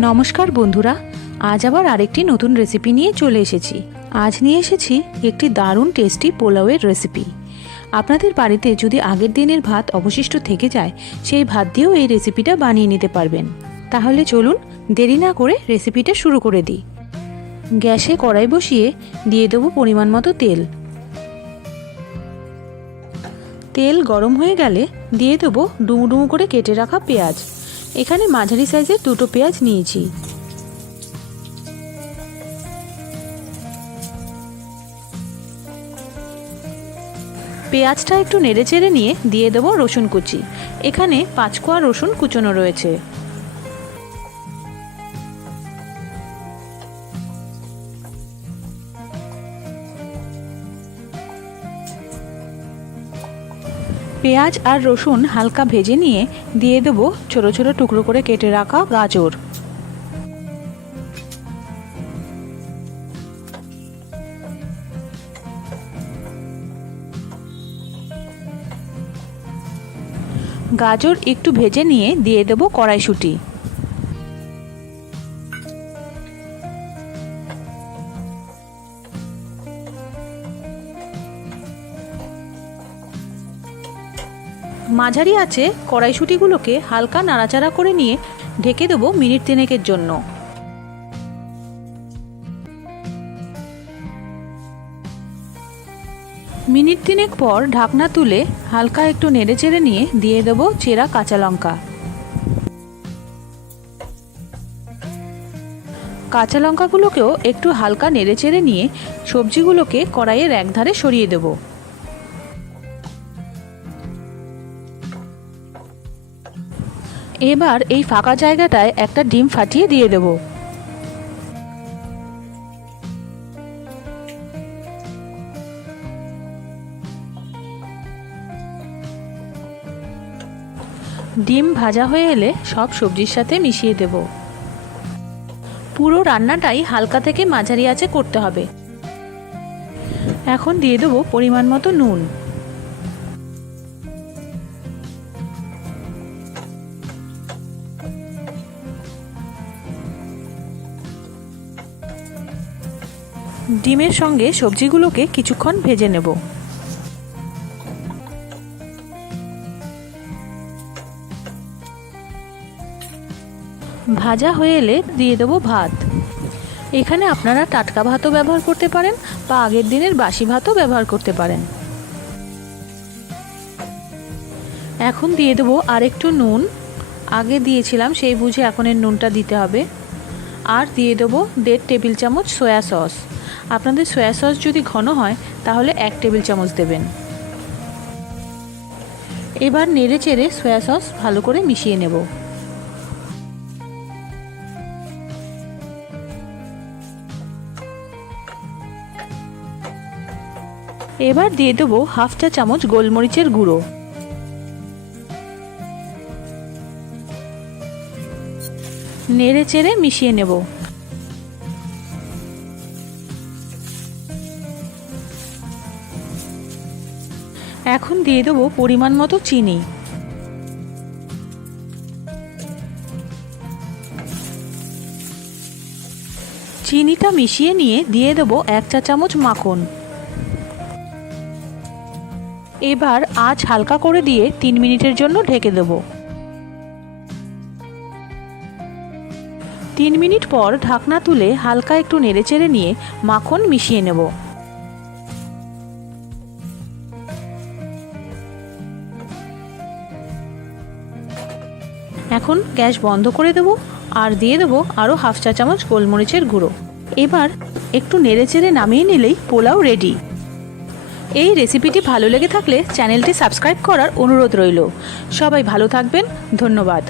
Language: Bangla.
নমস্কার বন্ধুরা, আজ আবার আরেকটি নতুন রেসিপি নিয়ে চলে এসেছি। আজ নিয়ে এসেছি একটি দারুণ টেস্টি পোলাওয়ের রেসিপি আপনাদের বাড়িতে যদি আগের দিনের ভাত অবশিষ্ট থেকে যায়, সেই ভাত দিয়েও এই রেসিপিটা বানিয়ে নিতে পারবেন। তাহলে চলুন দেরি না করে রেসিপিটা শুরু করে দিই। গ্যাসে কড়াই বসিয়ে দিয়ে দেবো পরিমাণ মতো তেল। তেল গরম হয়ে গেলে দিয়ে দেবো ডুমু ডুমু করে কেটে রাখা পেঁয়াজ। এখানে মাঝারি সাইজের দুটো পেঁয়াজ নিয়েছি। পেঁয়াজটা একটু নেড়ে চেড়ে নিয়ে দিয়ে দেবো রসুন কুচি। এখানে পাঁচ কোয়া রসুন কুচনো রয়েছে। পেঁয়াজ আর রসুন হালকা ভেজে নিয়ে দিয়ে দেবো ছোট ছোট টুকরো করে কেটে রাখা গাজর। গাজর একটু ভেজে নিয়ে দিয়ে দেবো কড়াইশুঁটি। মাঝারি আছে, কড়াইশুঁটিগুলোকে হালকা নাড়াচাড়া করে নিয়ে ঢেকে দেবো মিনিট তিনেকের জন্য। মিনিট তিনেক পর ঢাকনা তুলে হালকা একটু নেড়ে চেড়ে নিয়ে দিয়ে দেবো চেরা কাঁচা লঙ্কা। কাঁচা লঙ্কাগুলোকেও একটু হালকা নেড়ে চেড়ে নিয়ে সবজিগুলোকে কড়াইয়ের একধারে সরিয়ে দেবো। এবার এই ফাঁকা জায়গাটায় একটা ডিম ফাটিয়ে দিয়ে দেব। ডিম ভাজা হয়ে এলে সব সবজির সাথে মিশিয়ে দেব। পুরো রান্নাটাই হালকা থেকে মাঝারি আছে করতে হবে। এখন দিয়ে দেবো পরিমাণ মতো নুন। ডিমের সঙ্গে সবজিগুলোকে কিছুক্ষণ ভেজে নেব। ভাজা হয়ে এলে দিয়ে দেবো ভাত। এখানে আপনারা টাটকা ভাতও ব্যবহার করতে পারেন বা আগের দিনের বাসি ভাতও ব্যবহার করতে পারেন। এখন দিয়ে দেবো আরেকটু নুন। আগে দিয়েছিলাম, সেই বুঝে এখন এর নুনটা দিতে হবে। আর দিয়ে দেবো দেড় টেবিল চামচ সয়া সস। আপনাদের সয়া সস যদি ঘন হয়, তাহলে এক টেবিল চামচ দেবেন। এবার নেড়ে চেড়ে সয়া সস ভালো করে মিশিয়ে নেব। এবার দিয়ে দেবো হাফ চা চামচ গোলমরিচের গুঁড়ো। নেড়ে চেড়ে মিশিয়ে নেব। এখন দিয়ে দেবো পরিমাণ মতো চিনি। চিনিটা মিশিয়ে নিয়ে দিয়ে দেবো এক চা চামচ মাখন। এবার আঁচ হালকা করে দিয়ে তিন মিনিটের জন্য ঢেকে দেবো। তিন মিনিট পর ঢাকনা তুলে হালকা একটু নেড়েচেড়ে নিয়ে মাখন মিশিয়ে নেব। এখন গ্যাস বন্ধ করে দেব আর দিয়ে দেবো আরও হাফ চা চামচ গোলমরিচের গুঁড়ো। এবার একটু নেড়ে চেড়ে নামিয়ে নিলেই পোলাও রেডি এই রেসিপিটি ভালো লেগে থাকলে চ্যানেলটি সাবস্ক্রাইব করার অনুরোধ রইল। সবাই ভালো থাকবেন, ধন্যবাদ।